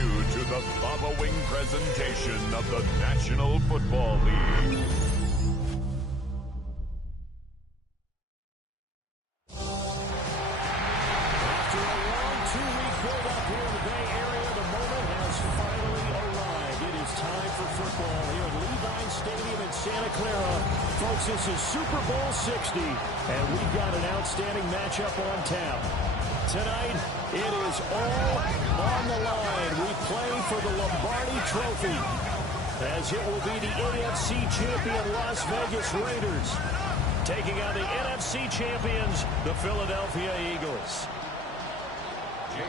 you to the following presentation of the National Football League. After a long two-week build-up here in the Bay Area, the moment has finally arrived. It is time for football here at BMan Stadium in Santa Clara. Folks, this is Super Bowl 60, and we've got an outstanding matchup on tap. Tonight, it is all on the line. We play for the Lombardi Trophy, as it will be the AFC champion Las Vegas Raiders taking on the NFC champions, the Philadelphia Eagles.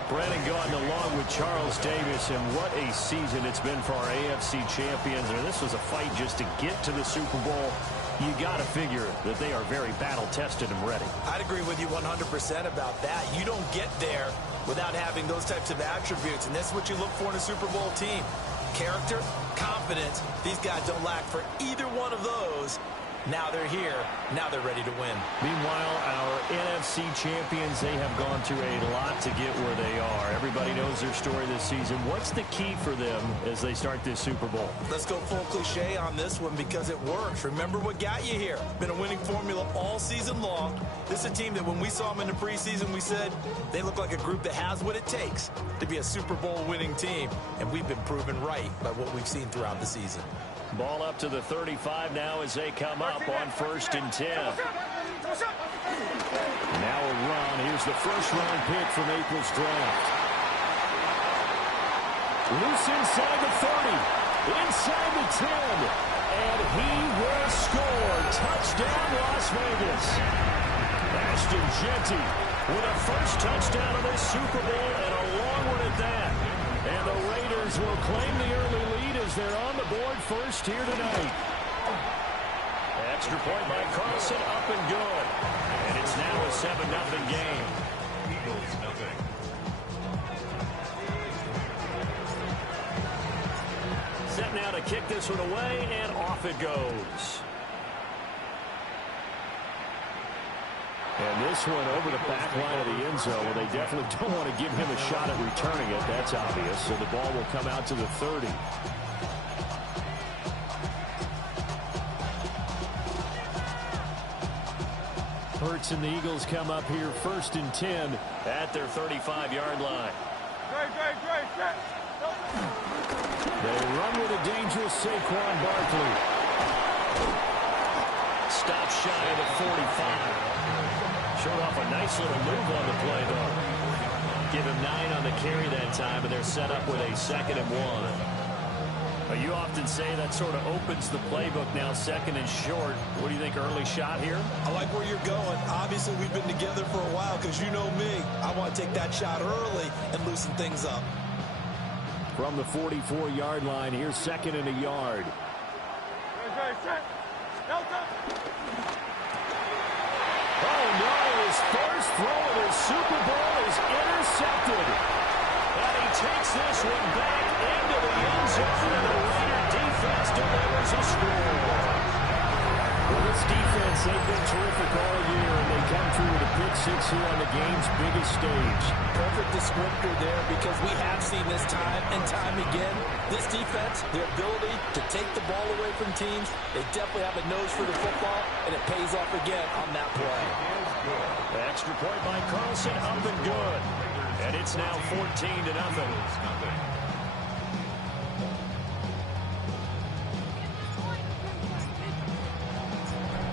Brandon Gaudin along with Charles Davis, and what a season it's been for our AFC champions. I mean, this was a fight just to get to the Super Bowl. You got to figure that they are very battle-tested and ready. I'd agree with you 100% about that. You don't get there without having those types of attributes, and that's what you look for in a Super Bowl team. Character, confidence. These guys don't lack for either one of those. Now they're here. Now they're ready to win. Meanwhile, our NFC champions, they have gone through a lot to get where they are. Everybody knows their story this season. What's the key for them as they start this Super Bowl? Let's go full cliche on this one because it works. Remember what got you here. Been a winning formula all season long. This is a team that when we saw them in the preseason, we said they look like a group that has what it takes to be a Super Bowl winning team. And we've been proven right by what we've seen throughout the season. Ball up to the 35 now as they come up on 1st and 10. Now a run. Here's the first-round pick from April's draft. Loose inside the 30. Inside the 10. And he will score. Touchdown, Las Vegas. Ashton Jeanty with a first touchdown of this Super Bowl, and a long one at that. And the Raiders will claim the early lead as they're on the board first here tonight. Extra point by Carlson, up and good. And it's now a 7-0 game. Eagles nothing. Set now to kick this one away, and off it goes. And this one over the back line of the end zone. Well, they definitely don't want to give him a shot at returning it. That's obvious. So the ball will come out to the 30. Hurts and the Eagles come up here 1st and 10 at their 35-yard line. They run with a dangerous Saquon Barkley. Stop shy of the 45. Showed off a nice little move on the play, though. Give him 9 on the carry that time, and they're set up with a 2nd and 1. You often say that sort of opens the playbook now, 2nd and short. What do you think, early shot here? I like where you're going. Obviously, we've been together for a while because you know me. I want to take that shot early and loosen things up. From the 44-yard line, here's 2nd and a yard. Oh, no, his first throw of the Super Bowl is intercepted. And he takes this one back into the end zone, and the Raider defense delivers a score. Well, this defense, they've been terrific all year, and they come through with a pick six here on the game's biggest stage. Perfect descriptor there because we have seen this time and time again. This defense, their ability to take the ball away from teams, they definitely have a nose for the football, and it pays off again on that play. The extra point by Carlson, up and good. And it's now 14-0.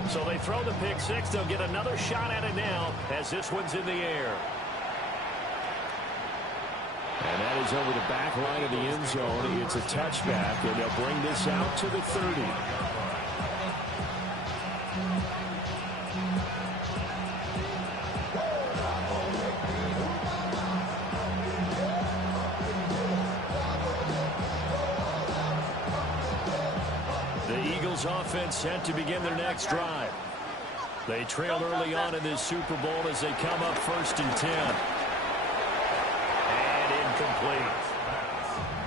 So they throw the pick six. They'll get another shot at it now as this one's in the air. And that is over the back line of the end zone. It's a touchback, and they'll bring this out to the 30. Offense set to begin their next drive. They trailed early on in this Super Bowl as they come up 1st and 10. And incomplete.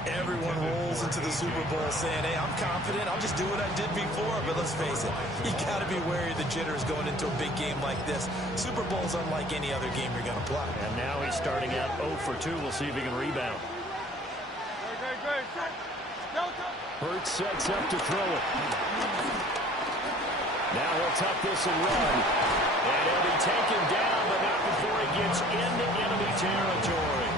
Everyone rolls into the Super Bowl saying, hey, I'm confident. I'll just do what I did before. But let's face it, you got to be wary of the jitters going into a big game like this. Super Bowl's unlike any other game you're going to play. And now he's starting out 0 for 2. We'll see if he can rebound. Hurts sets up to throw it. Now he'll tuck this and run. And he'll be taken down, but not before he gets into enemy territory.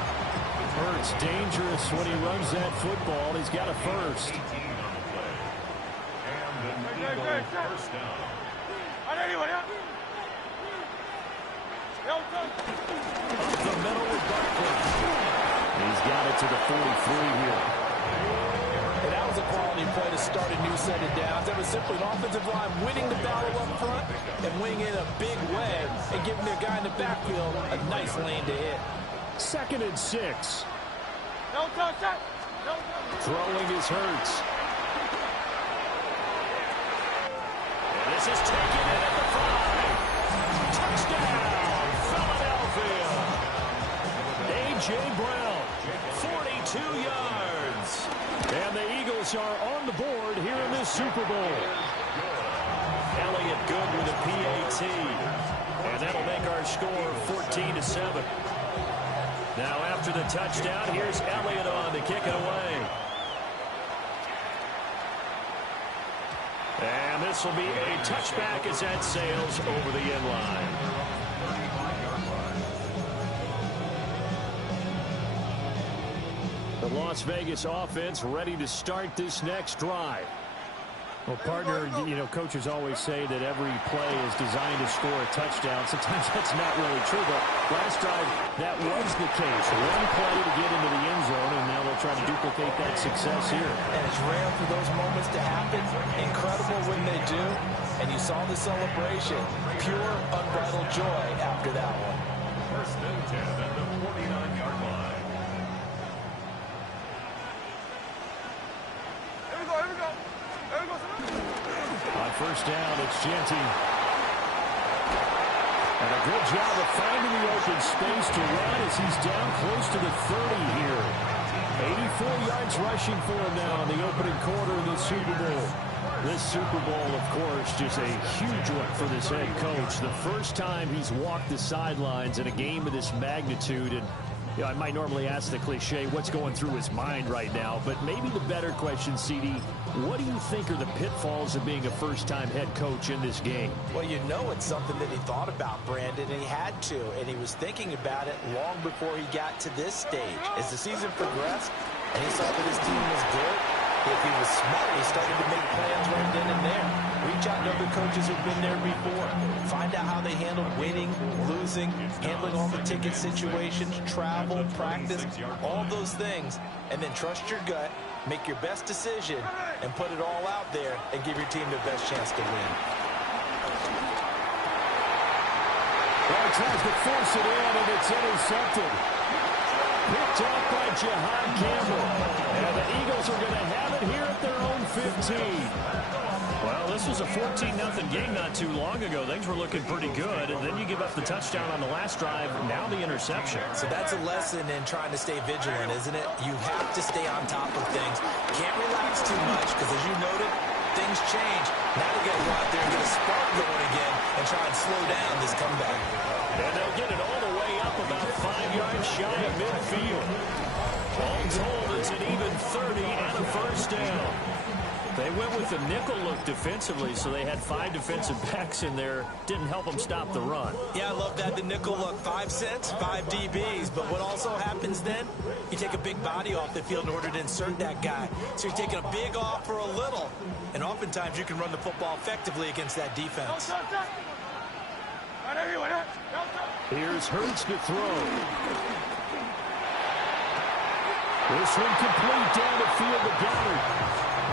Hurts dangerous when he runs that football. He's got a first. First down. Up the middle with Barkley. He's got it to the 43 here. And that was a quality play to start a new set of downs. That was simply an offensive line winning the battle up front and winning in a big way and giving their guy in the backfield a nice lane to hit. 2nd and 6. Throwing is Hurts. And this is taken in at the 5. Touchdown, Philadelphia. A.J. Brown, 42 yards. And the Eagles are on the board here in this Super Bowl. Elliott good with a PAT. And that'll make our score 14-7. Now after the touchdown, here's Elliott on to kick it away. And this will be a touchback as that sails over the end line. The Las Vegas offense ready to start this next drive. Well, partner, you know, coaches always say that every play is designed to score a touchdown. Sometimes that's not really true, but last drive, that was the case. One play to get into the end zone, and now they'll try to duplicate that success here. And it's rare for those moments to happen. Incredible when they do. And you saw the celebration. Pure, unbridled joy after that one. First and 10 at the 49-yard line. On first down, it's Genty. And a good job of finding the open space to run as he's down close to the 30 here. 84 yards rushing for him now in the opening quarter of this Super Bowl. This Super Bowl, of course, just a huge one for this head coach. The first time he's walked the sidelines in a game of this magnitude. And you know, I might normally ask the cliche, what's going through his mind right now? But maybe the better question, CD, what do you think are the pitfalls of being a first-time head coach in this game? Well, you know it's something that he thought about, Brandon, and he had to. And he was thinking about it long before he got to this stage. As the season progressed and he saw that his team was good, if he was smart, he started to make plans right then and there. Reach out to other coaches who've been there before. Find out how they handled winning, losing, handling all the ticket situations, travel, practice, all those things. And then trust your gut, make your best decision, and put it all out there and give your team the best chance to win. Well, tries to force it in, and it's intercepted. Picked off by Jihad Campbell. And the Eagles are going to have it here at their own 15. Well, this was a 14-0 game not too long ago. Things were looking pretty good, and then you give up the touchdown on the last drive, now the interception. So that's a lesson in trying to stay vigilant, isn't it? You have to stay on top of things. Can't relax too much, because as you noted, things change. Now you got to go out there and get a spark going again and try and slow down this comeback. And they'll get it all the way up about 5 yards shy of midfield. All told, it's an even 30 and a first down. They went with the nickel look defensively, so they had 5 defensive backs in there. Didn't help them stop the run. Yeah, I love that. The nickel look, 5 cents, 5 DBs. But what also happens then, you take a big body off the field in order to insert that guy. So you're taking a big off for a little. And oftentimes you can run the football effectively against that defense. Here's Hurts to throw. This one complete down the field to Goddard.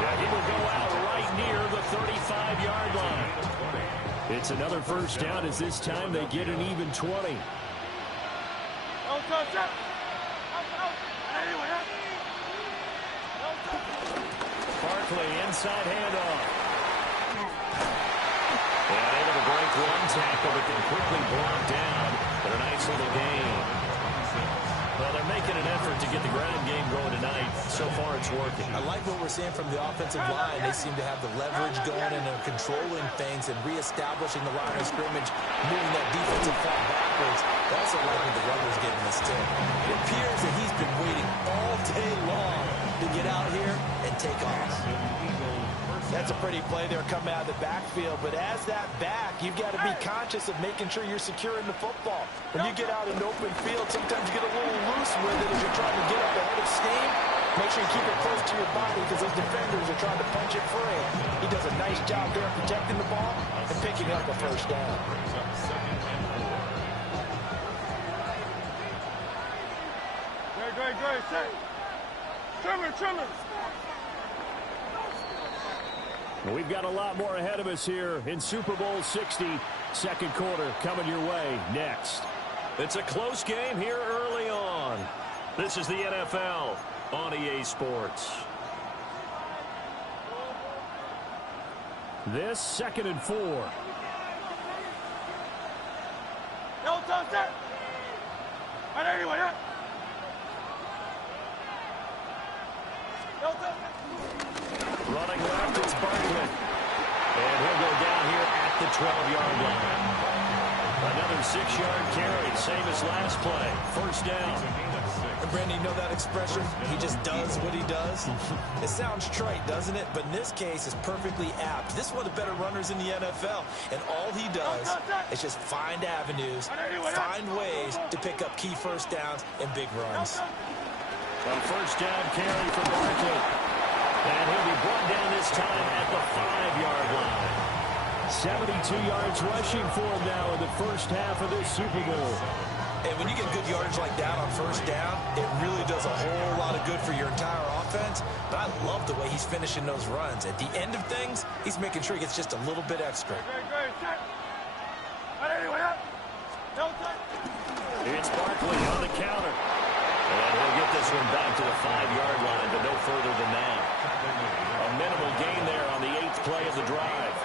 Yeah, he will go out right near the 35-yard line. It's another first down as this time they get an even 20. Barkley inside handoff. And able to break one tackle, but then quickly brought down. But a nice little gain. Well, they're making an effort to get the ground game going tonight. So far, it's working. I like what we're seeing from the offensive line. They seem to have the leverage going and are controlling things and reestablishing the line of scrimmage, moving that defensive front backwards. They also like when the runner's getting this tip. It appears that he's been waiting all day long to get out here and take off. That's a pretty play there coming out of the backfield, but as that back, you've got to be conscious of making sure you're securing the football. When you get out in open field, sometimes you get a little loose with it as you're trying to get up ahead of steam. Make sure you keep it close to your body because those defenders are trying to punch it free. He does a nice job there protecting the ball and picking up a first down. Great. Trimmer. We've got a lot more ahead of us here in Super Bowl 60. Second quarter coming your way next. It's a close game here early on. This is the NFL on EA Sports. This 2nd and 4. No touch that. Right anyway, yeah. No touch. Running left, it's Barkley. And he'll go down here at the 12-yard line. Another 6-yard carry, same as last play. First down. And Brandon, you know that expression? He just does what he does. It sounds trite, doesn't it? But in this case, it's perfectly apt. This is one of the better runners in the NFL. And all he does is just find avenues, find ways to pick up key first downs and big runs. A first down carry for Barkley. And he'll be brought down this time at the 5-yard line. 72 yards rushing for him now in the first half of this Super Bowl. And when you get good yardage like that on first down, it really does a whole lot of good for your entire offense. But I love the way he's finishing those runs. At the end of things, he's making sure he gets just a little bit extra. It's Barkley on the counter. And he'll get this one back to the 5-yard line, but no further than that. A minimal gain there on the 8th play of the drive.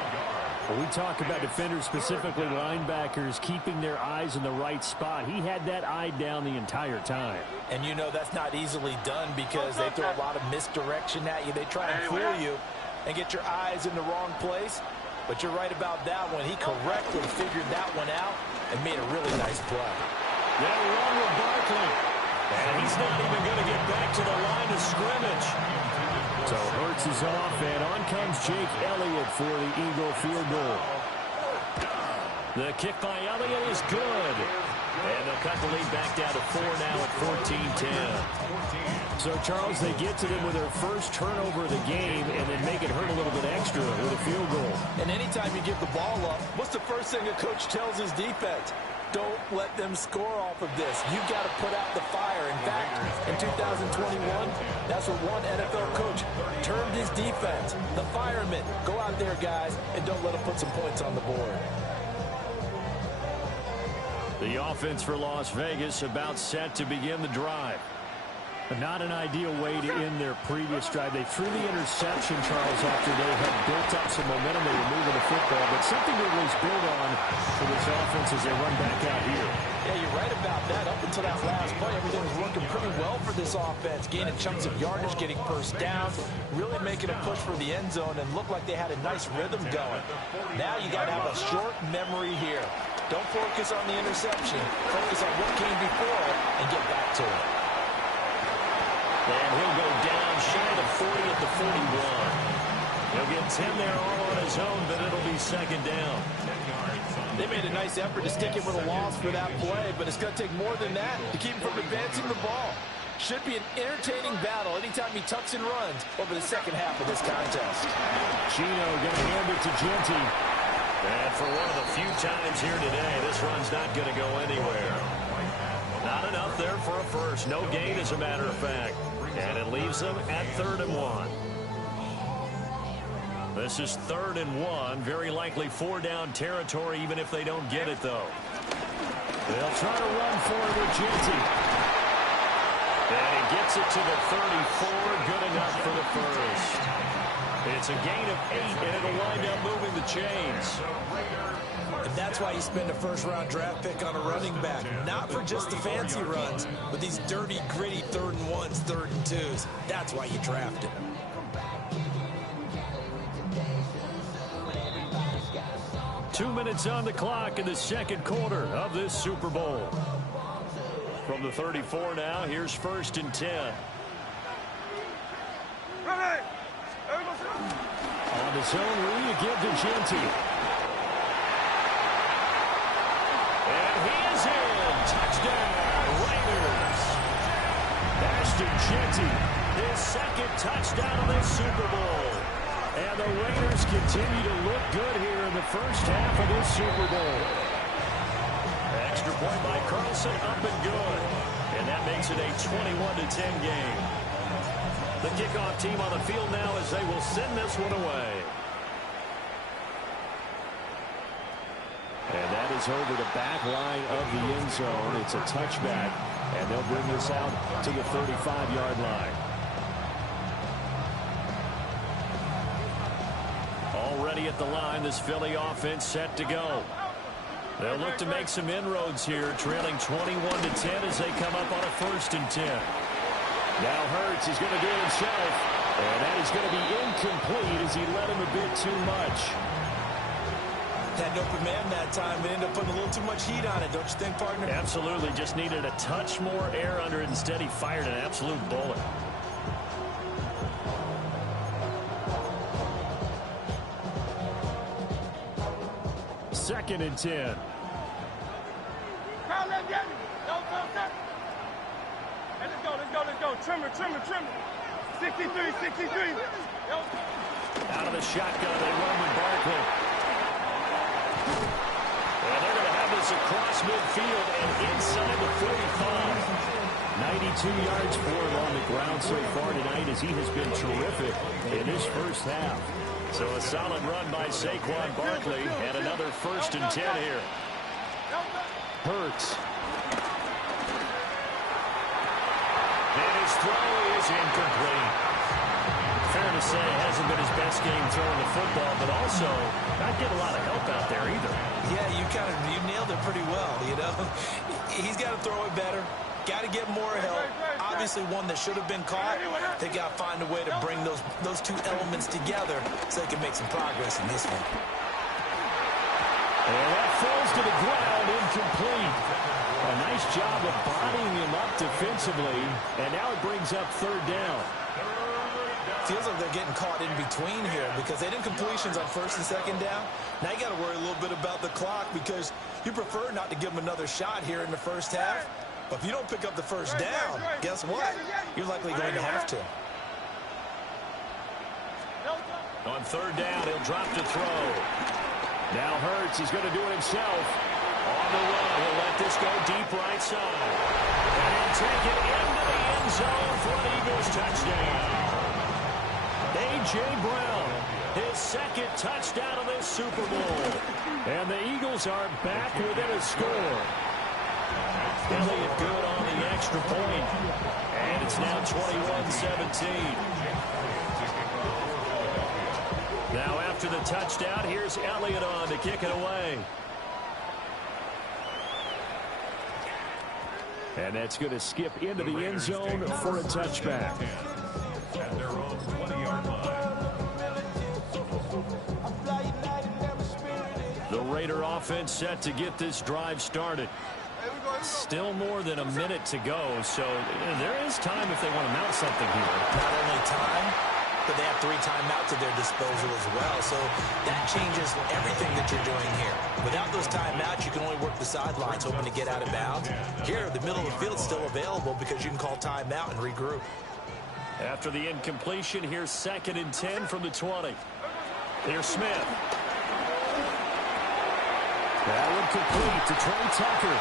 Well, we talk about defenders, specifically linebackers, keeping their eyes in the right spot. He had that eye down the entire time. And you know that's not easily done because they throw a lot of misdirection at you. They try and fool you and get your eyes in the wrong place. But you're right about that one. He correctly figured that one out and made a really nice play. That run with Barkley. And he's not even going to get back to the line of scrimmage. So Hurts is off, and on comes Jake Elliott for the Eagle field goal. The kick by Elliott is good. And they'll cut the lead back down to 4 now at 14-10. So, Charles, they get to them with their first turnover of the game and then make it hurt a little bit extra with a field goal. And anytime you give the ball up, what's the first thing a coach tells his defense? Don't let them score off of this. You've got to put out the fire. In fact, in 2021, that's what one NFL coach termed his defense. The firemen. Go out there, guys, and don't let them put some points on the board. The offense for Las Vegas about set to begin the drive. But not an ideal way to end their previous drive. They threw the interception, Charles, after they had built up some momentum. They were moving the football, but something to at least build on for this offense as they run back out here. Yeah, you're right about that. Up until that last play, everything was working pretty well for this offense. Gaining chunks of yardage, getting first down, really making a push for the end zone, and looked like they had a nice rhythm going. Now you got to have a short memory here. Don't focus on the interception. Focus on what came before it and get back to it. And he'll go down shy of 40 at the 41. He'll get 10 there all on his own, but it'll be second down. They made a nice effort to stick him with a loss for that play, but it's going to take more than that to keep him from advancing the ball. Should be an entertaining battle anytime he tucks and runs over the second half of this contest. Chino going to hand it to Genty. And for one of the few times here today, this run's not going to go anywhere. Not enough there for a first. No gain, as a matter of fact. And it leaves them at 3rd and 1. This is 3rd and 1. Very likely 4-down territory, even if they don't get it, though. They'll try to run for it with Genty. And he gets it to the 34. Good enough for the first. It's a gain of 8, and it'll wind up moving the chains. And that's why you spend a first-round draft pick on a running back. Not for just the fancy runs, but these dirty, gritty 3rd and 1s, 3rd and 2s. That's why you draft him. Two minutes on the clock in the second quarter of this Super Bowl. From the 34 now, here's 1st and 10. the zone read to give to Genty. And he is in. Touchdown, Raiders. Ashton Genty, his second touchdown of this Super Bowl. And the Raiders continue to look good here in the first half of this Super Bowl. Extra point by Carlson, up and good. And that makes it a 21-10 game. The kickoff team on the field now as they will send this one away. And that is over the back line of the end zone. It's a touchback, and they'll bring this out to the 35-yard line. Already at the line, this Philly offense set to go. They'll look to make some inroads here, trailing 21-10 as they come up on a 1st and 10. Now Hurts is going to do it himself, and that is going to be incomplete as he led him a bit too much. Had an open man that time, but ended up putting a little too much heat on it, don't you think, partner? Absolutely, just needed a touch more air under it. Instead, he fired an absolute bullet. Second and 10. Crowd, let's get it. Don't stop. Hey, let's go. Trimmer. 63. Out of the shotgun, they run with Barkley. Well, they're going to have this across midfield and inside the 45. 92 yards for him on the ground so far tonight as he has been terrific in his first half. So a solid run by Saquon Barkley and another 1st and 10 here. Hurts. And his throw is incomplete. Fair to say it hasn't been his best game throwing the football, but also not getting a lot of help out there either. Yeah, you nailed it pretty well, you know. He's got to throw it better. Got to get more help. Obviously one that should have been caught. They got to find a way to bring those two elements together so they can make some progress in this one. And that falls to the ground, incomplete. A nice job of bodying him up defensively, and now it brings up 3rd down. Feels like they're getting caught in between here because they didn't completions on 1st and 2nd down. Now you got to worry a little bit about the clock because you prefer not to give them another shot here in the first half. But if you don't pick up the 1st down, guess what? You're likely going to have to. On 3rd down, he'll drop to throw. Now Hurts is going to do it himself. On the run, he'll let this go deep right side. And take it into the end zone for an Eagles touchdown. A.J. Brown, his 2nd touchdown of this Super Bowl. And the Eagles are back within a score. Elliott good on the extra point. And it's now 21-17. Now after the touchdown, here's Elliott on to kick it away. And that's going to skip into the end zone for a touchback. At their own 20-yard line. The Raider offense set to get this drive started. Still more than a minute to go, so there is time if they want to mount something here. Not only time, but they have 3 timeouts at their disposal as well, so that changes everything that you're doing here. Without those timeouts, you can only work the sidelines, hoping to get out of bounds. Here, the middle of the field's still available because you can call timeout and regroup. After the incompletion, here's 2nd and 10 from the 20. Here's Smith. That one complete to Trey Tucker.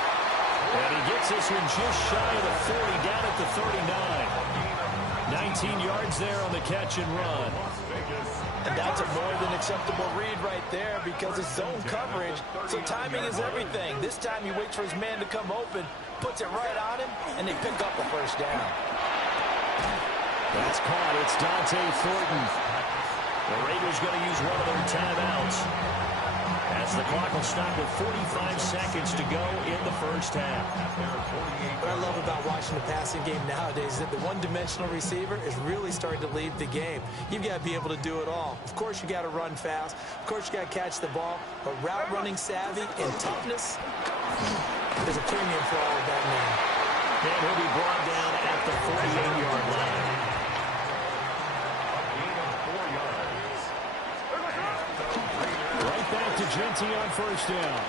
And he gets this one just shy of the 40, down at the 39. 19 yards there on the catch and run. And that's a more than acceptable read right there because it's zone coverage, so timing is everything. This time he waits for his man to come open, puts it right on him, and they pick up the 1st down. That's caught. It's Dante Thornton. The Raiders going to use one of their timeouts as the clock will stop with 45 seconds to go in the first half. What I love about watching the passing game nowadays is that the one-dimensional receiver is really starting to lead the game. You've got to be able to do it all. Of course, you got to run fast. Of course, you got to catch the ball. But route running savvy and toughness, there's a premium for all of that man. And he'll be brought down at the 48-yard line. Genty on first down.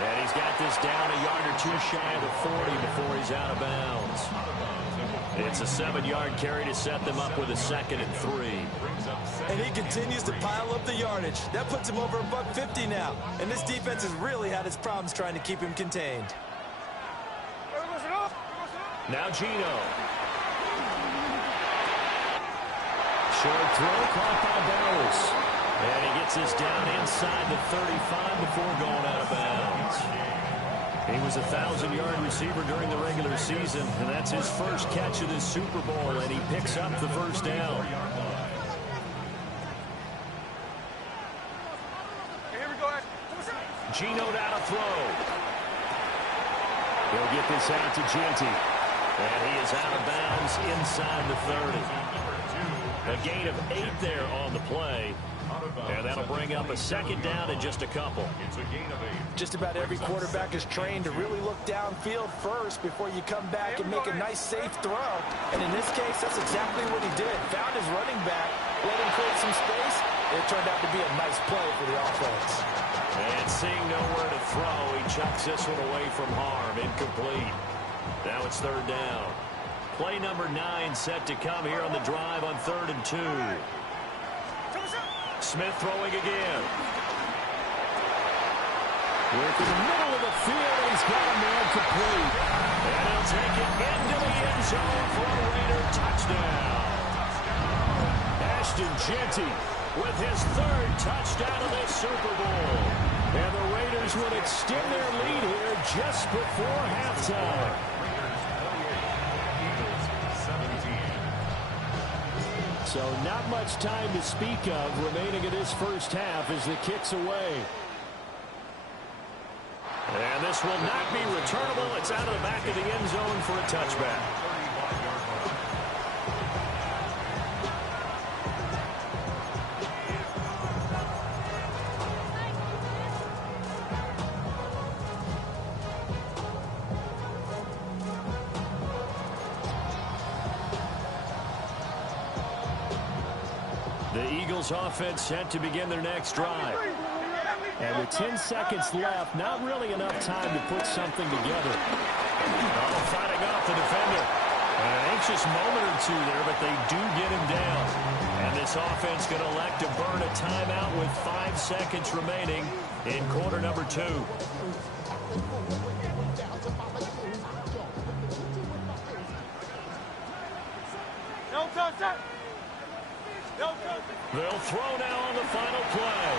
And he's got this down a yard or two shy of the 40 before he's out of bounds. It's a 7-yard carry to set them up with a 2nd and 3. And he continues to pile up the yardage. That puts him over $150 now. And this defense has really had its problems trying to keep him contained. Now Gino. Short throw caught by Bowers. And he gets this down inside the 35 before going out of bounds. He was a 1,000-yard receiver during the regular season, and that's his first catch of this Super Bowl, and he picks up the first down. Here we go. Gino down to throw. He'll get this out to Genty, and he is out of bounds inside the 30. A gain of 8 there on the play. And that'll bring up a 2nd down in just a couple. Just about every quarterback is trained to really look downfield first before you come back and make a nice, safe throw. And in this case, that's exactly what he did. Found his running back, let him create some space. It turned out to be a nice play for the offense. And seeing nowhere to throw, he chucks this one away from harm. Incomplete. Now it's 3rd down. Play number 9 set to come here on the drive on 3rd and 2. Smith throwing again. Work in the middle of the field, and he's got a man complete. And he'll take it into the end zone for a Raider touchdown. Ashton Genty with his 3rd touchdown of this Super Bowl. And the Raiders would extend their lead here just before halftime. So not much time to speak of remaining in this first half as the kick's away. And this will not be returnable. It's out of the back of the end zone for a touchback. The Eagles offense set to begin their next drive. And with 10 seconds left, not really enough time to put something together. Oh, fighting off the defender. An anxious moment or two there, but they do get him down. And this offense going to elect to burn a timeout with 5 seconds remaining in quarter number 2. They'll throw now on the final play.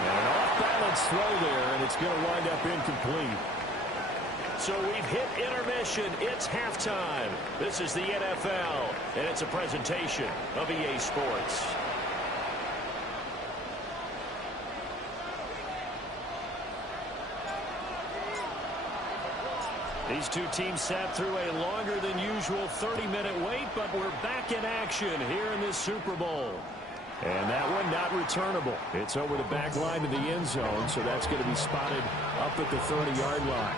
And an off-balance throw there, and it's going to wind up incomplete. So we've hit intermission. It's halftime. This is the NFL, and it's a presentation of EA Sports. These two teams sat through a longer than usual 30-minute wait, but we're back in action here in this Super Bowl. And that one not returnable. It's over the back line of the end zone, so that's going to be spotted up at the 30-yard line.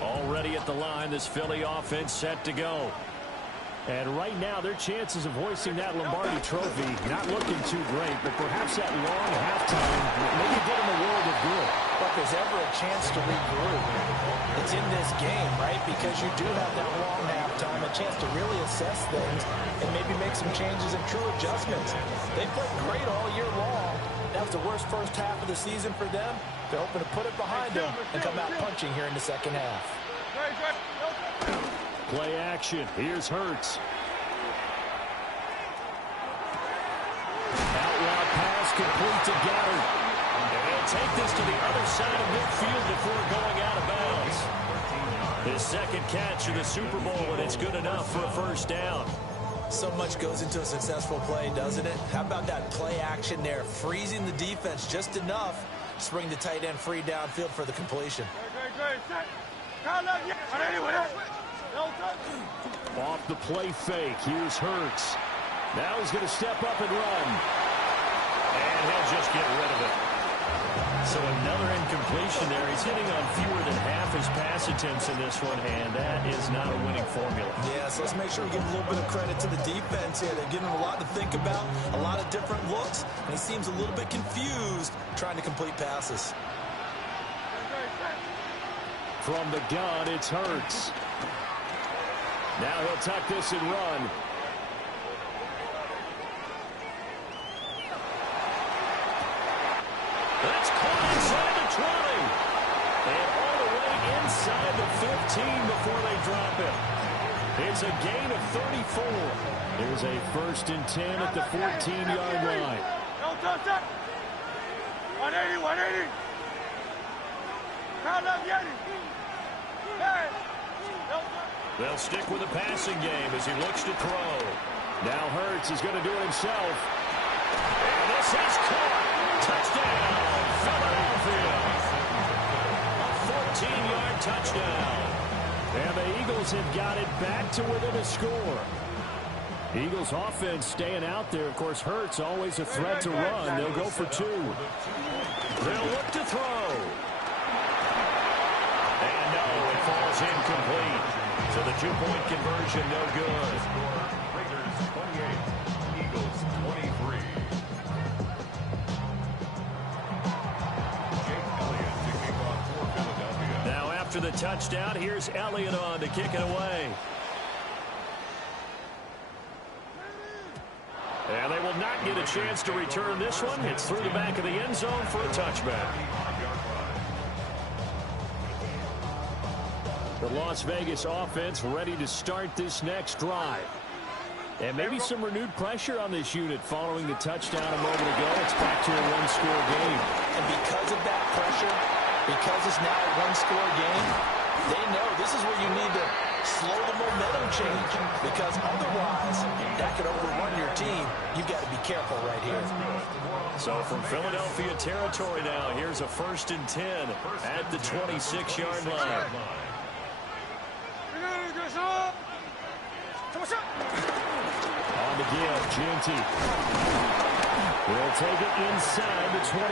Already at the line, this Philly offense set to go. And right now, their chances of hoisting that Lombardi trophy not looking too great, but perhaps that long halftime maybe did them a world of good. But if there's ever a chance to regroup, it's in this game, right? Because you do have that long halftime, a chance to really assess things and maybe make some changes and true adjustments. They played great all year long. That was the worst first half of the season for them. They're hoping to put it behind them and come out punching here in the second half. Play action. Here's Hurts. Out route pass complete to Goddard. And he'll take this to the other side of midfield before going out of bounds. His second catch of the Super Bowl, and it's good enough for a first down. So much goes into a successful play, doesn't it? How about that play action there? Freezing the defense just enough to bring the tight end free downfield for the completion. Off the play fake. Here's Hurts. Now he's going to step up and run. And he'll just get rid of it. So another incompletion there. He's hitting on fewer than half his pass attempts in this one, and that is not a winning formula. Yeah, so let's make sure we give a little bit of credit to the defense here. They're giving him a lot to think about, a lot of different looks, and he seems a little bit confused trying to complete passes. From the gun, it's Hurts. Now he'll tuck this and run. That's caught inside the 20. And all the way inside the 15 before they drop it. It's a gain of 34. There's a 1st and 10 at the 14-yard line. Don't touch that. 180, 180. Pound up, Yeti. Hey. They'll stick with the passing game as he looks to throw. Now Hurts is going to do it himself. And this is caught. Touchdown, Philadelphia. A 14-yard touchdown. And the Eagles have got it back to within a score. Eagles offense staying out there. Of course, Hurts always a threat to run. They'll go for 2. They'll look to throw. And no, it falls incomplete. So the 2-point conversion no good. Raiders 28, Eagles 23. Now after the touchdown, here's Elliott on to kick it away. And they will not get a chance to return this one. It's through the back of the end zone for a touchback. The Las Vegas offense ready to start this next drive. And maybe some renewed pressure on this unit following the touchdown a moment ago. It's back to a one-score game. And because of that pressure, because it's now a one-score game, they know this is where you need to slow the momentum change, because otherwise that could overrun your team. You've got to be careful right here. So from Philadelphia territory now, here's a 1st and 10 at the 26-yard line. On the give, Genty. We'll take it inside the 25.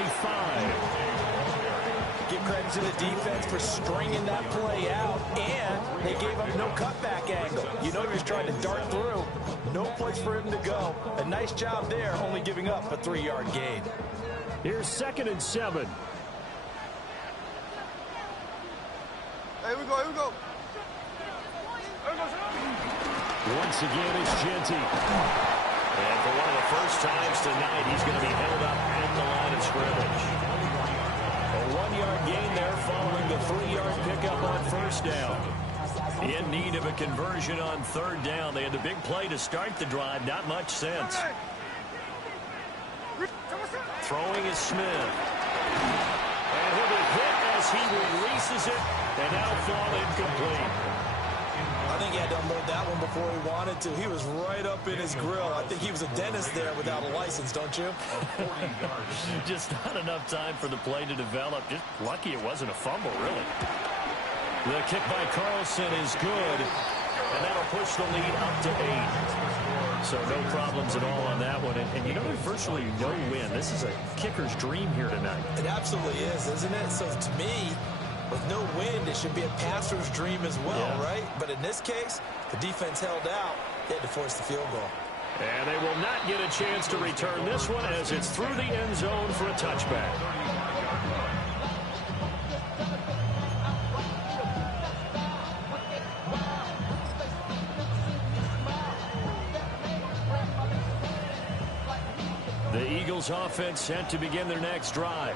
Give credit to the defense for stringing that play out, and they gave up no cutback angle. You know he was trying to dart through. No place for him to go. A nice job there, only giving up a 3-yard gain. Here's 2nd and 7. Here we go, here we go. Once again, it's Genty. And for one of the first times tonight, he's going to be held up at the line of scrimmage. A 1-yard gain there following the 3-yard pickup on 1st down. In need of a conversion on 3rd down. They had the big play to start the drive. Not much sense. Throwing is Smith. And he'll be hit as he releases it. And now fall incomplete. I think he had to unload that one before he wanted to. He was right up in his grill. I think he was a dentist there without a license, don't you? Just not enough time for the play to develop. Just lucky it wasn't a fumble, really. The kick by Carlson is good, and that'll push the lead up to 8. So no problems at all on that one. And you know, there's virtually no win. This is a kicker's dream here tonight. It absolutely is, isn't it? So to me, with no wind, it should be a passer's dream as well, right? But in this case, the defense held out. They had to force the field goal. And they will not get a chance to return this one as it's through the end zone for a touchback. The Eagles offense set to begin their next drive.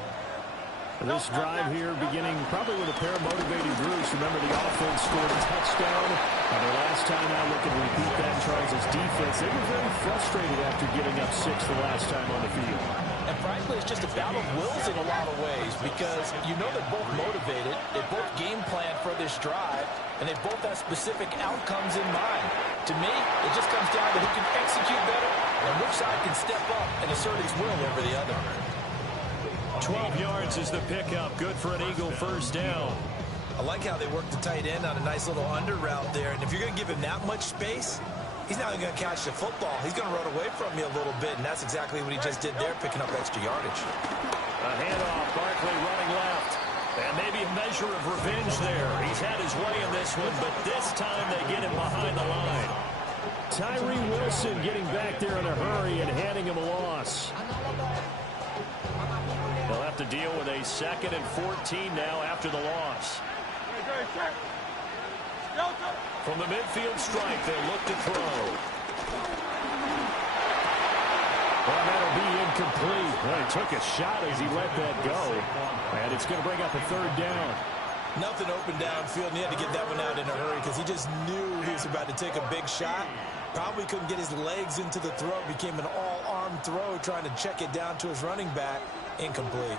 This drive here beginning probably with a pair of motivated groups. Remember, the offense scored a touchdown. And the last time out, looking to repeat that, Charles' defense, they were very frustrated after giving up 6 the last time on the field. And frankly, it's just a battle of wills in a lot of ways, because you know they're both motivated. They both game plan for this drive, and they both have specific outcomes in mind. To me, it just comes down to who can execute better and which side can step up and assert his will over the other. 12 yards is the pickup. Good for an Eagle 1st down. I like how they work the tight end on a nice little under route there. And if you're going to give him that much space, he's not going to catch the football. He's going to run away from you a little bit, and that's exactly what he just did there, picking up extra yardage. A handoff, Barkley running left. And maybe a measure of revenge there. He's had his way in this one, but this time they get him behind the line. Tyree Wilson getting back there in a hurry and handing him a loss. They'll have to deal with a 2nd and 14 now after the loss. From the midfield stripe, they'll look to throw. Well, that'll be incomplete. Well, he took a shot as he let that go. And it's going to bring up a 3rd down. Nothing open downfield, and he had to get that one out in a hurry because he just knew he was about to take a big shot. Probably couldn't get his legs into the throw. Became an all-arm throw trying to check it down to his running back. Incomplete.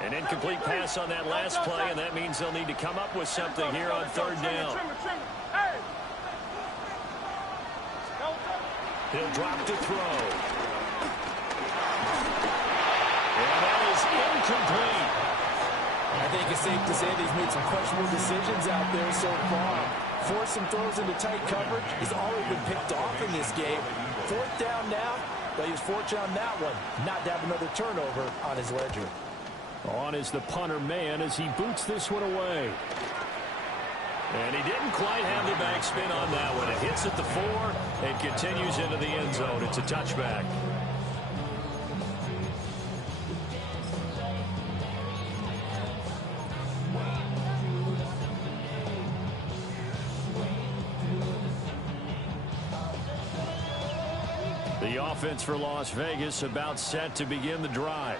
An incomplete pass on that last play, and that means they'll need to come up with something here on 3rd down. He'll drop to throw. And that is incomplete. I think it's safe to say that he's made some questionable decisions out there so far. Forced some throws into tight coverage. He's already been picked off in this game. 4th down now, but he was fortunate on that one not to have another turnover on his ledger. On is the punter man as he boots this one away. And he didn't quite have the backspin on that one. It hits at the 4 and continues into the end zone. It's a touchback. The offense for Las Vegas about set to begin the drive.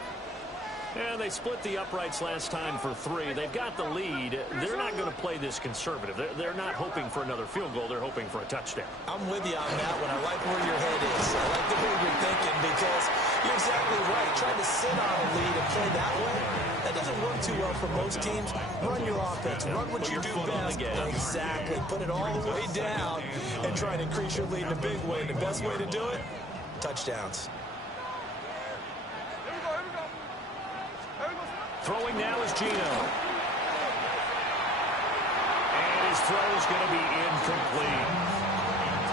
And they split the uprights last time for 3. They've got the lead. They're not going to play this conservative. They're not hoping for another field goal. They're hoping for a touchdown. I'm with you on that one. I like where your head is. I like the way you're thinking because you're exactly right. Trying to sit on a lead and play that way, that doesn't work too well for most teams. Run your offense. Run what you do best. Exactly. Put it all the way down and try and increase your lead in a big way. And the best way to do it, touchdowns. Throwing now is Gino. And his throw is going to be incomplete.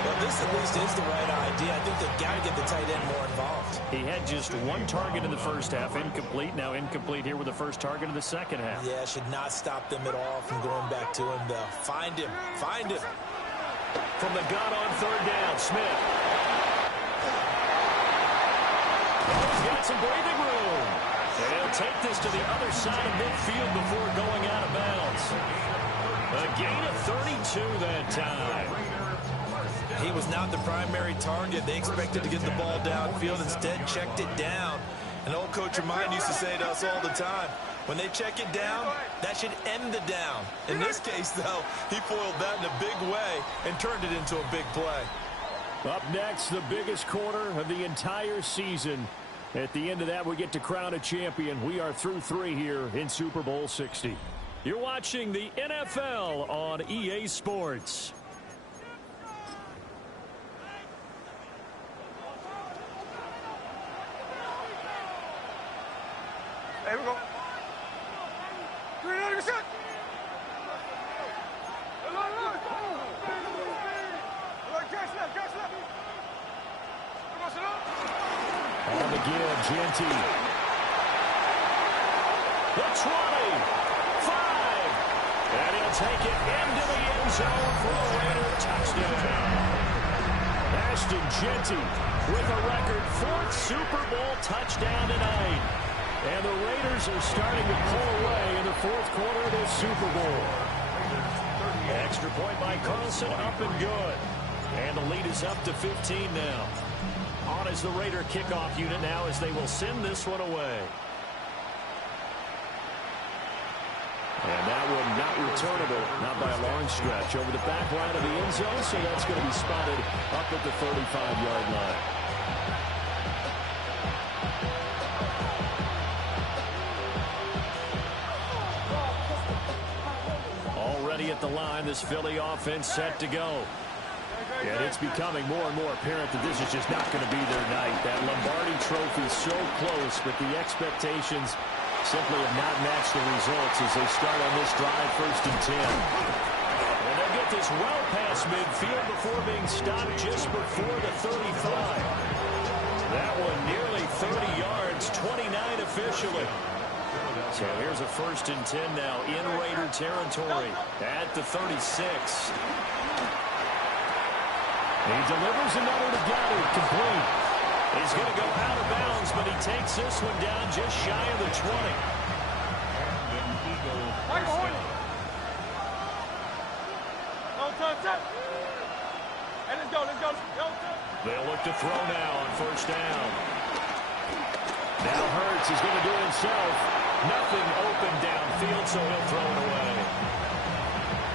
Well, this at least is the right idea. I think they've got to get the tight end more involved. He had just 1 target in the first half. Incomplete. Now incomplete here with the first target in the second half. Yeah, should not stop them at all from going back to him, though. Find him. Find him. From the gun on 3rd down, Smith. Oh, he's got some breathing room. And he'll take this to the other side of midfield before going out of bounds. A gain of 32 that time. He was not the primary target. They expected to get the ball downfield. Instead, checked it down. An old coach of mine used to say to us all the time, when they check it down, that should end the down. In this case, though, he foiled that in a big way and turned it into a big play. Up next, the biggest quarter of the entire season. At the end of that, we get to crown a champion. We are through 3 here in Super Bowl 60. You're watching the NFL on EA Sports. There we go. 300%. On the give, Genty. The 20, 5, and he'll take it into the end zone for a Raider touchdown. Ashton Genty with a record 4th Super Bowl touchdown tonight. And the Raiders are starting to pull away in the 4th quarter of this Super Bowl. Extra point by Carlson, up and good. And the lead is up to 15 now. On is the Raider kickoff unit now as they will send this one away. And that one not returnable, not by a long stretch. Over the back line of the end zone, so that's going to be spotted up at the 35-yard line. Already at the line, this Philly offense set to go. And it's becoming more and more apparent that this is just not going to be their night. That Lombardi trophy so close, but the expectations simply have not matched the results as they start on this drive, 1st and 10. And they'll get this well past midfield before being stopped just before the 35. That one nearly 30 yards, 29 officially. So here's a 1st and 10 now in Raider territory at the 36. He delivers another to Goddard, complete. He's going to go out of bounds, but he takes this one down just shy of the 20. They'll look to throw now on 1st down. Now Hurts is going to do it himself. Nothing open downfield, so he'll throw it away.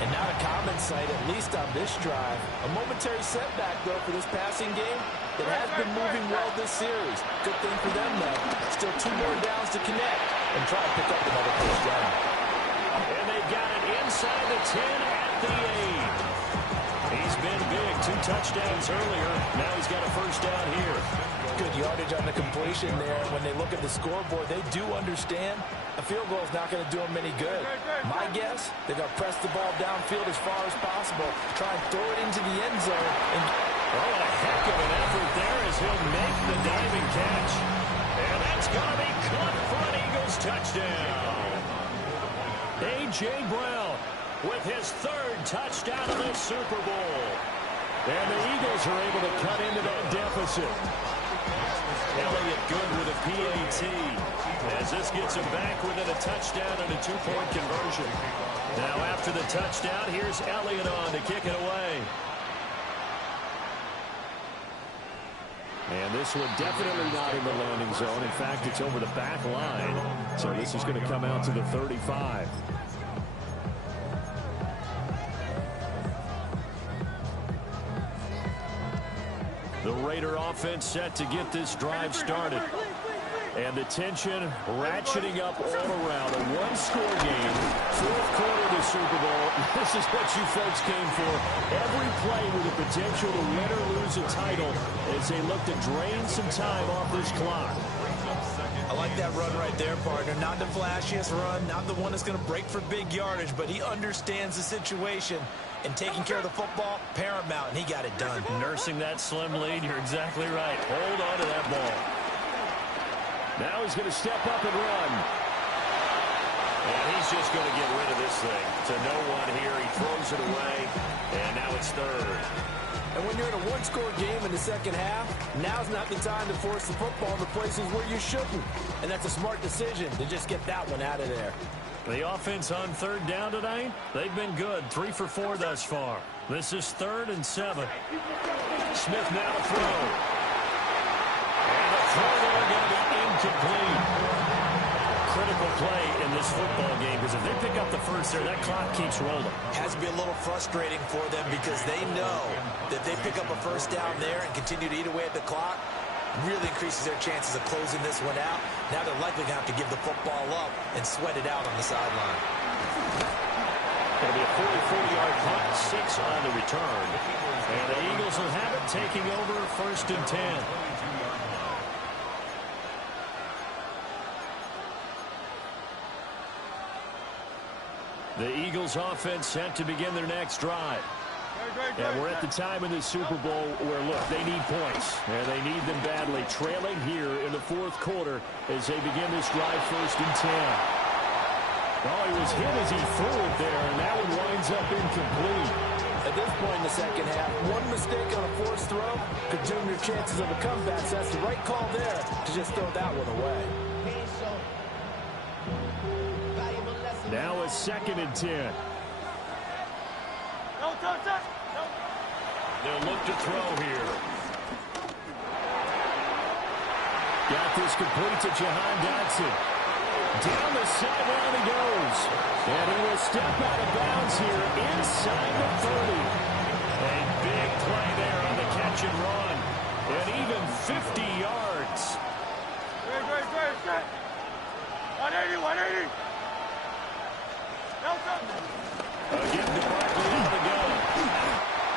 And not a common sight, at least on this drive. A momentary setback, though, for this passing game that has been moving well this series. Good thing for them, though. Still 2 more downs to connect and try to pick up another 1st down. And they've got it inside the 10 at the 8. He's been big. 2 touchdowns earlier. Now he's got a 1st down here. Good yardage on the completion there. When they look at the scoreboard, they do understand a field goal is not going to do them any good. My guess, they're going to press the ball downfield as far as possible, try and throw it into the end zone. And oh, a heck of an effort there as he'll make the diving catch. And that's going to be caught for an Eagles touchdown. A.J. Brown with his 3rd touchdown of the Super Bowl. And the Eagles are able to cut into that deficit. Elliott good with a PAT as this gets him back within a touchdown and a 2-point conversion. Now after the touchdown, here's Elliott on to kick it away. And this one definitely not in the landing zone. In fact, it's over the back line. So this is going to come out to the 35. The Raider offense set to get this drive started. And the tension ratcheting up all around. A 1-score game, 4th quarter of the Super Bowl. This is what you folks came for. Every play with the potential to win or lose a title as they look to drain some time off this clock. I like that run right there, partner. Not the flashiest run, not the one that's going to break for big yardage, but he understands the situation. And taking care of the football, paramount, and he got it done. Nursing that slim lead, you're exactly right. Hold on to that ball. Now he's going to step up and run. And he's just going to get rid of this thing. To no one here, he throws it away, and now it's 3rd. And when you're in a 1-score game in the 2nd half, now's not the time to force the football in the places where you shouldn't. And that's a smart decision to just get that one out of there. The offense on 3rd down tonight, they've been good. 3 for 4 thus far. This is 3rd and 7. Smith now to throw. And the throw there going to be incomplete. Critical play in this football game because if they pick up the 1st there, that clock keeps rolling. Has to be a little frustrating for them because they know that they pick up a 1st down there and continue to eat away at the clock. Really increases their chances of closing this one out. Now they're likely going to have to give the football up and sweat it out on the sideline. It'll be a 44-yard punt, 6 on the return. And the Eagles will have it taking over 1st and 10. The Eagles offense set to begin their next drive. And we're at the time in the Super Bowl where, look, they need points. And they need them badly. Trailing here in the 4th quarter as they begin this drive 1st and 10. Oh, he was hit as he threw it there, and that one winds up incomplete. At this point in the 2nd half, one mistake on a forced throw could doom your chances of a comeback. So that's the right call there to just throw that one away. Now a 2nd and 10. They'll look to throw here. Got this complete to Jahan Dotson. Down the sideline he goes. And he will step out of bounds here inside the 30. A big play there on the catch and run. And even 50 yards. 180. Again, directly on the go.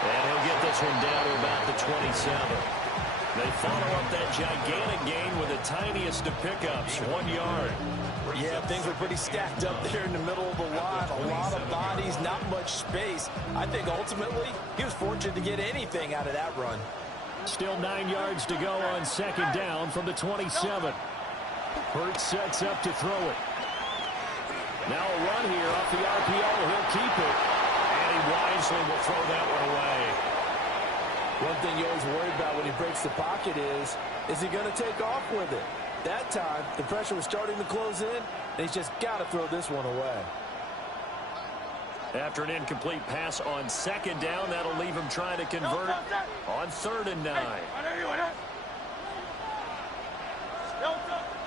And he'll get this one down to about the 27. They follow up that gigantic gain with the tiniest of pickups, 1 yard. Yeah, things were pretty stacked up there in the middle of the line. A lot of bodies, not much space. I think ultimately he was fortunate to get anything out of that run. Still 9 yards to go on second down from the 27. Hurts sets up to throw it. Now a run here off the RPO. He'll keep it. And he wisely will throw that one away. One thing you always worry about when he breaks the pocket is he going to take off with it? That time, the pressure was starting to close in, and he's just got to throw this one away. After an incomplete pass on second down, that'll leave him trying to convert on 3rd and 9.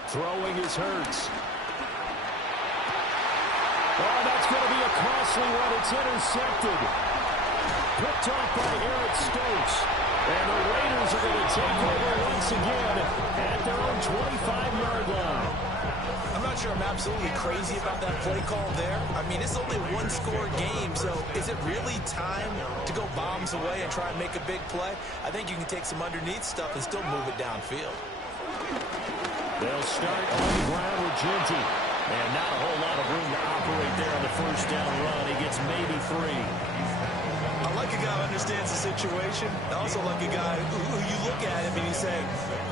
Throwing is Hurts. Oh, that's going to be a costly one. It's intercepted. Picked off by Eric Stokes. And the Raiders are going to take over once again at their own 25-yard line. I'm not sure I'm absolutely crazy about that play call there. I mean, it's only a one-score game, so is it really time to go bombs away and try and make a big play? I think you can take some underneath stuff and still move it downfield. They'll start on the ground with Genty. And not a whole lot of room to operate there on the first down run. He gets maybe 3. I like a guy who understands the situation. I also like a guy who you look at him and you say,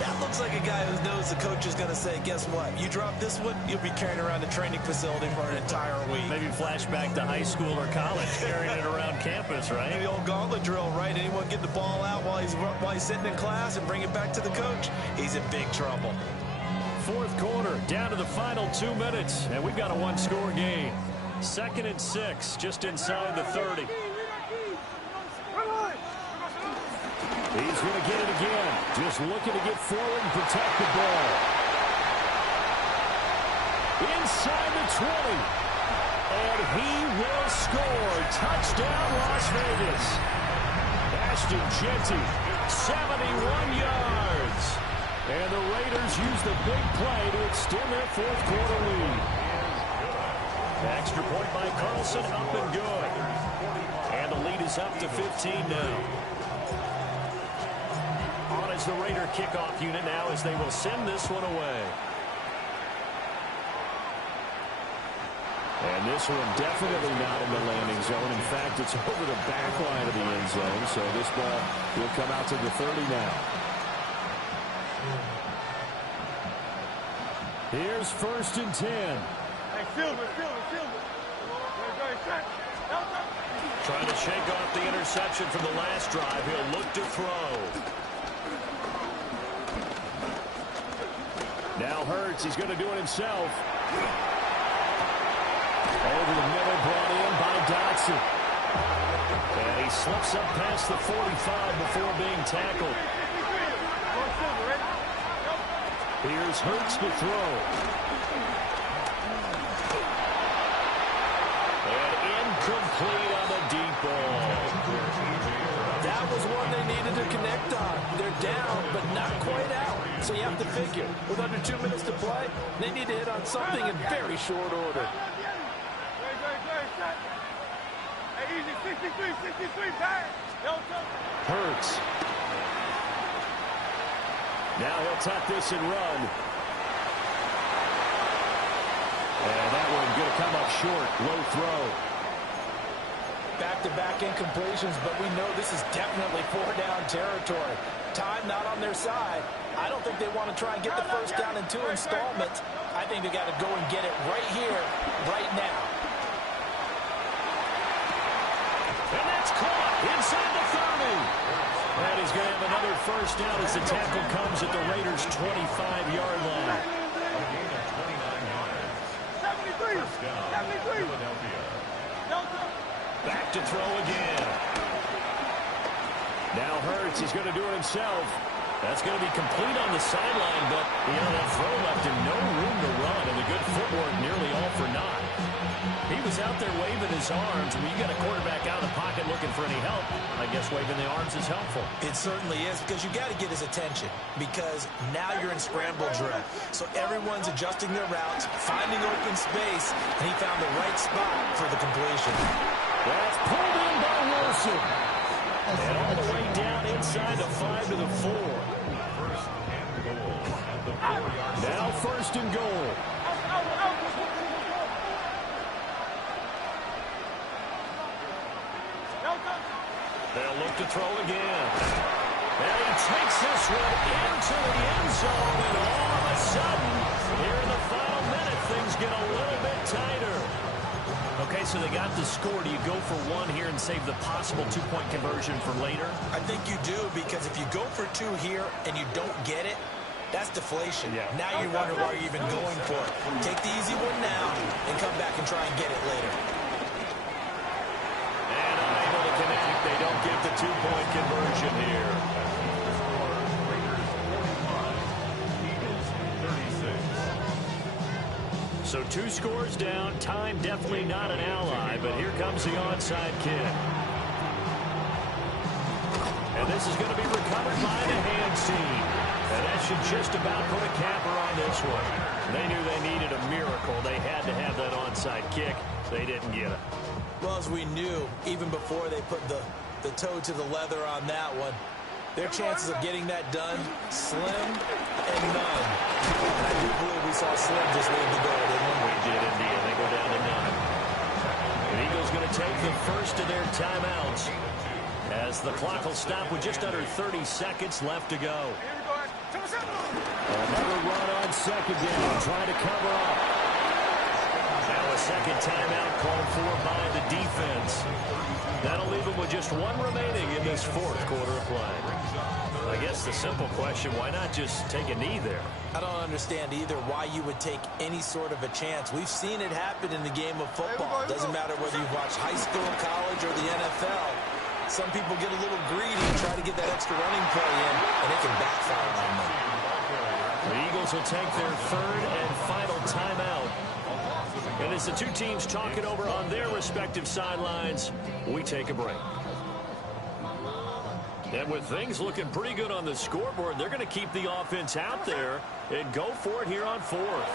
that looks like a guy who knows the coach is going to say, guess what? You drop this one, you'll be carrying around the training facility for an entire week. Maybe flashback to high school or college, carrying it around campus, right? The old gauntlet drill, right? Anyone get the ball out while he's sitting in class and bring it back to the coach? He's in big trouble. 4th quarter, down to the final 2 minutes, and we've got a one-score game. 2nd and 6, just inside the 30. He's going to get it again. Just looking to get forward and protect the ball. Inside the 20. And he will score. Touchdown, Las Vegas. Ashton Genty, 71 yards. And the Raiders use the big play to extend their 4th quarter lead. Extra point by Carlson, up and good. And the lead is up to 15 now. On as the Raider kickoff unit now as they will send this one away. And this one definitely not in the landing zone. In fact, it's over the back line of the end zone. So this ball will come out to the 30 now. Here's 1st and 10. Hey, Silver. Trying to shake off the interception from the last drive. He'll look to throw. Now Hurts, he's going to do it himself. Over the middle, brought in by Dotson. And he slips up past the 45 before being tackled. Here's Hurts to throw. And incomplete on the deep ball. That was one they needed to connect on. They're down, but not quite out. So you have to figure, with under 2 minutes to play, they need to hit on something in very short order. Hurts. Now he'll tuck this and run. And that one going to come up short. Low throw. Back-to-back incompletions, but we know this is definitely 4-down territory. Time not on their side. I don't think they want to try and get the first down in 2 installments. I think they got to go and get it right here, right now. And that's caught inside the 30. And he's going to have another first down as the tackle comes at the Raiders' 25-yard line. 73. Back to throw again. Now Hurts, he's going to do it himself. That's going to be complete on the sideline, but that throw left him no room to run, and the good footwork nearly all for naught. He was out there waving his arms. When you got a quarterback out of the pocket looking for any help, I guess waving the arms is helpful. It certainly is, because you got to get his attention, because now you're in scramble drill. So everyone's adjusting their routes, finding open space, and he found the right spot for the completion. That's pulled in by Wilson. And all the way down inside the 5 to the 4. Now 1st and goal. They'll look to throw again. And he takes this one into the end zone, and all of a sudden, here in the final minute, things get a little bit tighter. Okay, so they got the score. Do you go for one here and save the possible two-point conversion for later? I think you do, because if you go for two here and you don't get it, that's deflation. Yeah. Now you wonder why you're even going for it. Take the easy one now and come back and try and get it later. And unable to connect. They don't get the two-point conversion here. So 2 scores down. Time definitely not an ally, but here comes the onside kick. And this is going to be recovered by the hands team. And that should just about put a capper on this one. They knew they needed a miracle. They had to have that onside kick. They didn't get it. Well, as we knew, even before they put the toe to the leather on that one, their chances of getting that done, slim and none. And I do believe we saw Slim just leave the goal, didn't we? We did indeed. They go down to none. The Eagles going to take the first of their timeouts as the clock will stop with just under 30 seconds left to go. Another run on second down, trying to cover up. Now a second timeout called for by the defense. That'll leave them with just one remaining in this fourth quarter of play. I guess the simple question, why not just take a knee there? I don't understand either why you would take any sort of a chance. We've seen it happen in the game of football. It doesn't matter whether you've watched high school, college, or the NFL. Some people get a little greedy and try to get that extra running play in, and it can backfire on them. The Eagles will take their third and final timeout. And as the two teams talk it over on their respective sidelines, we take a break. And with things looking pretty good on the scoreboard, they're going to keep the offense out there and go for it here on fourth.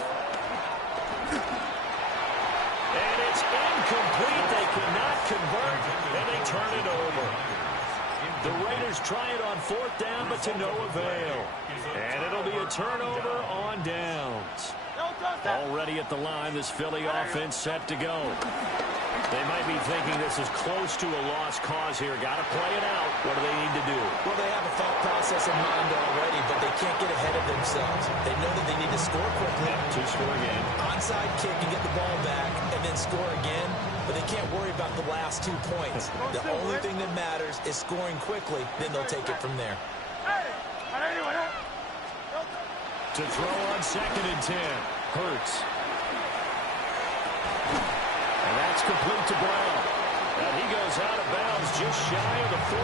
And it's incomplete. They cannot convert, and they turn it over. The Raiders try it on fourth down, but to no avail. And it'll be a turnover on downs. Already at the line, this Philly offense set to go. They might be thinking this is close to a lost cause here. Got to play it out. What do they need to do? Well, they have a thought process in mind already, but they can't get ahead of themselves. They know that they need to score quickly. Two-score game. Onside kick and get the ball back and then score again, but they can't worry about the last 2 points. The only thing that matters is scoring quickly, then they'll take it from there. To throw on second and 10. Hurts. And that's complete to Brown. And he goes out of bounds just shy of the 45.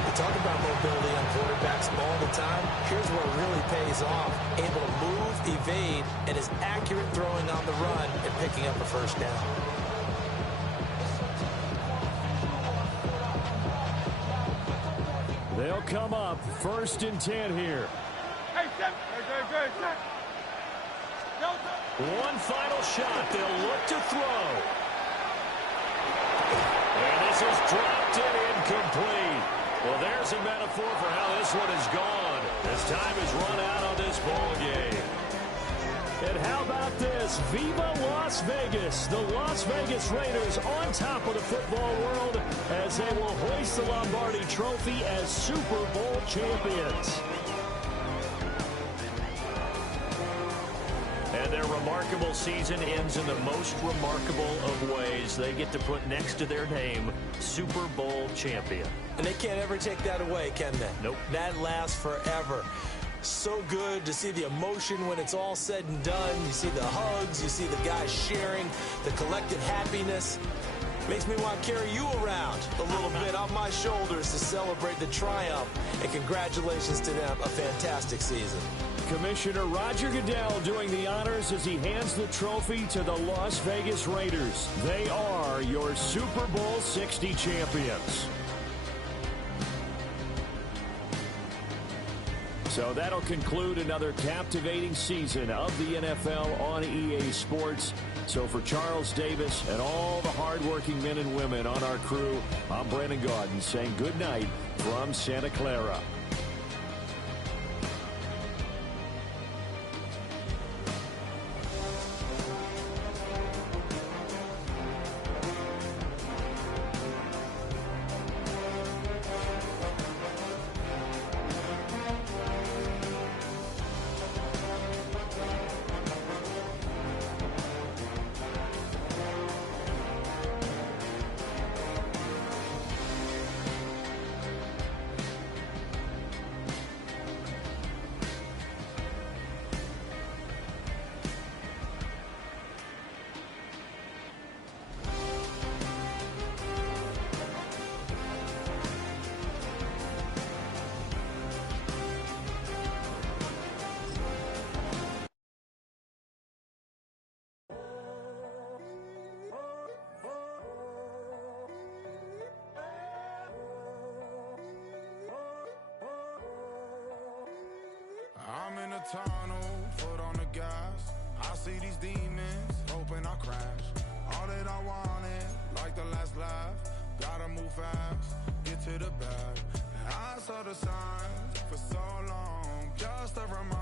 We talk about mobility on quarterbacks all the time. Here's where it really pays off. Able to move, evade, and is accurate throwing on the run and picking up a first down. They'll come up first and 10 here. One final shot. They'll look to throw. And this is dropped in incomplete. Well, there's a metaphor for how this one is gone. As time is run out on this ball game. And how about this? Viva Las Vegas. The Las Vegas Raiders on top of the football world as they will hoist the Lombardi Trophy as Super Bowl champions. And their remarkable season ends in the most remarkable of ways. They get to put next to their name, Super Bowl champion. And they can't ever take that away, can they? Nope. That lasts forever. So good to see the emotion when it's all said and done. You see the hugs, you see the guys sharing, the collective happiness. Makes me want to carry you around a little bit on my shoulders to celebrate the triumph. And congratulations to them, a fantastic season. Commissioner Roger Goodell doing the honors as he hands the trophy to the Las Vegas Raiders. They are your Super Bowl 60 champions. So that'll conclude another captivating season of the NFL on EA Sports. So for Charles Davis and all the hardworking men and women on our crew, I'm Brandon Gaudin saying good night from Santa Clara. tunnel, foot on the gas. I see these demons, hoping I crash. All that I wanted, like the last laugh. Gotta move fast, get to the bag. I saw the signs for so long, just a reminder.